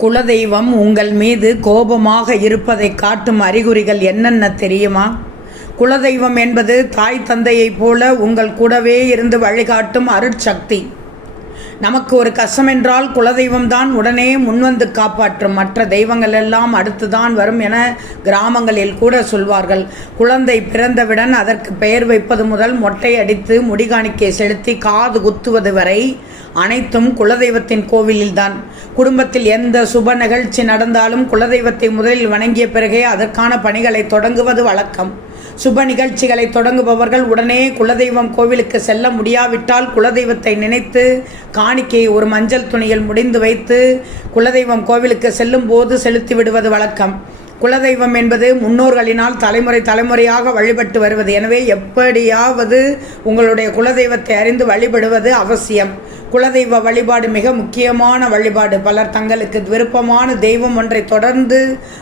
குலதெய்வம் உங்கள் மீது கோபமாக இருப்பதை காட்டும் அறிகுறிகள் என்னென்ன தெரியுமா? குலதெய்வம் என்பது தாய் தந்தையைப் போல உங்கள் கூடவே இருந்து வழிகாட்டும் அருட்சக்தி. நமக்கு ஒரு கஷ்டம் என்றால் குலதெய்வம்தான் உடனே முன்வந்து காப்பாற்றும். மற்ற தெய்வங்கள் எல்லாம் அடுத்துதான் வரும் என கிராமங்களில் கூட சொல்வார்கள். குழந்தை பிறந்தவுடன் அதற்கு பெயர் வைப்பது முதல் மொட்டை அடித்து முடிகாணிக்கை செலுத்தி காது குத்துவது வரை அனைத்தும் குலதெய்வத்தின் கோவிலில்தான். குடும்பத்தில் எந்த சுப நிகழ்ச்சி நடந்தாலும் குலதெய்வத்தை முதலில் வணங்கிய பிறகே அதற்கான பணிகளை தொடங்குவது வழக்கம். சுப நிகழ்ச்சிகளை தொடங்குபவர்கள் உடனே குலதெய்வம் கோவிலுக்கு செல்ல முடியாவிட்டால் குலதெய்வத்தை நினைத்து காணிக்கையை ஒரு மஞ்சள் துணியில் முடிந்து வைத்து குலதெய்வம் கோவிலுக்கு செல்லும் போது செலுத்தி விடுவது வழக்கம். குலதெய்வம் என்பது முன்னோர்களினால் தலைமுறை தலைமுறையாக வழிபட்டு வருவது. எனவே எப்படியாவது உங்களுடைய குலதெய்வத்தை அறிந்து வழிபடுவது அவசியம். குலதெய்வ வழிபாடு மிக முக்கியமான வழிபாடு. பலர் தங்களுக்கு விருப்பமான தெய்வம் ஒன்றை தொடர்ந்து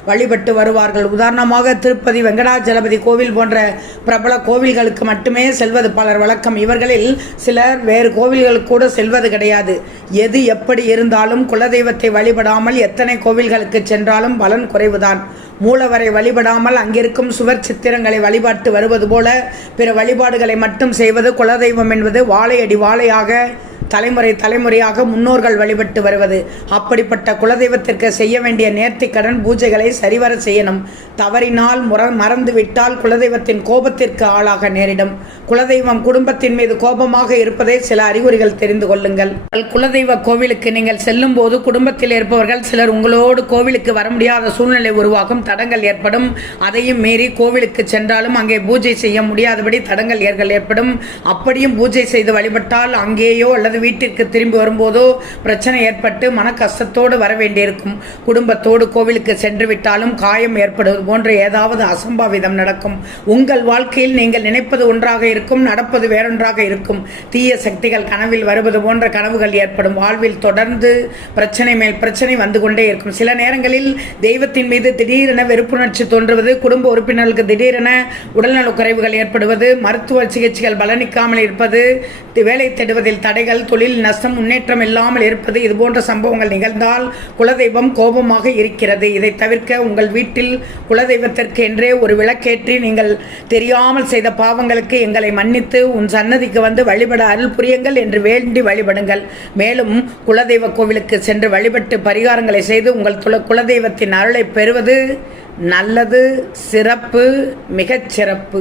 வழிபட்டு வருவார்கள். உதாரணமாக திருப்பதி வெங்கடாஜலபதி கோவில் போன்ற பிரபல கோவில்களுக்கு மட்டுமே செல்வது பலர் வழக்கம். இவர்களில் சிலர் வேறு கோவில்களுக்கு கூட செல்வது கிடையாது. எது எப்படி இருந்தாலும் குலதெய்வத்தை வழிபடாமல் எத்தனை கோவில்களுக்கு சென்றாலும் பலன் குறைவுதான். மூலவரை வழிபடாமல் அங்கிருக்கும் சுவர் சித்திரங்களை வழிபாட்டு வருவது போல பிற வழிபாடுகளை மட்டும் செய்வது குலதெய்வம் என்பது வாழையடி வாழையாக தலைமுறை தலைமுறையாக முன்னோர்கள் வழிபட்டு வருவது. அப்படிப்பட்ட குலதெய்வத்திற்கு செய்ய வேண்டிய நேர்த்திக்கடன் பூஜைகளை சரிவர செய்யணும். தவறினால் முற மறந்துவிட்டால் குலதெய்வத்தின் கோபத்திற்கு ஆளாக நேரிடும். குலதெய்வம் குடும்பத்தின் மீது கோபமாக இருப்பதை சில அறிகுறிகள் தெரிந்து கொள்ளுங்கள். குலதெய்வ கோவிலுக்கு நீங்கள் செல்லும் போது குடும்பத்தில் இருப்பவர்கள் சிலர் உங்களோடு கோவிலுக்கு வர முடியாத சூழ்நிலை உருவாகும். தடங்கள் ஏற்படும். அதையும் மீறி கோவிலுக்கு சென்றாலும் அங்கே பூஜை செய்ய முடியாதபடி தடங்கள் ஏற்படும். அப்படியும் பூஜை செய்து வழிபட்டால் அங்கேயோ அல்லது வீட்டிற்கு திரும்பி வரும்போதோ பிரச்சனை ஏற்பட்டு மன கஷ்டத்தோடு வர வேண்டியிருக்கும். குடும்பத்தோடு கோவிலுக்கு சென்று விட்டாலும் காயம் ஏற்படுவது போன்ற ஏதாவது அசம்பாவிதம் நடக்கும். உங்கள் வாழ்க்கையில் நீங்கள் நினைப்பது ஒன்றாக இருக்கும் நடப்பது வேறொன்றாக இருக்கும். தீய சக்திகள் கனவில் வருவது போன்ற கனவுகள் ஏற்படும். வாழ்வில் தொடர்ந்து பிரச்சனை மேல் பிரச்சனை வந்து கொண்டே இருக்கும். சில நேரங்களில் தெய்வத்தின் மீது திடீரென வெறுப்புணர்ச்சி தோன்றுவது குடும்ப உறுப்பினர்களுக்கு திடீரென உடல்நலக் குறைவுகள் ஏற்படுவது மருத்துவ சிகிச்சைகள் பலனிக்காமல் இருப்பது வேலை தேடுவதில் தடைகள் தொழில் நஷ்டம் முன்னேற்றம் இல்லாமல் இருப்பது இது போன்ற சம்பவங்கள் நிகழ்ந்தால் குலதெய்வம் கோபமாக இருக்கிறது. இதை தவிர்க்க உங்கள் வீட்டில் குலதெய்வத்திற்கு என்றே ஒரு விளக்கேற்றி நீங்கள் தெரியாமல் செய்த பாவங்களுக்கு எங்களை மன்னித்து உன் சன்னதிக்கு வந்து வழிபட அருள் புரியுங்கள் என்று வேண்டி வழிபடுங்கள். மேலும் குலதெய்வ கோவிலுக்கு சென்று வழிபட்டு பரிகாரங்களை செய்து உங்கள் துல குலதெய்வத்தின் அருளை பெறுவது நல்லது சிறப்பு மிகச் சிறப்பு.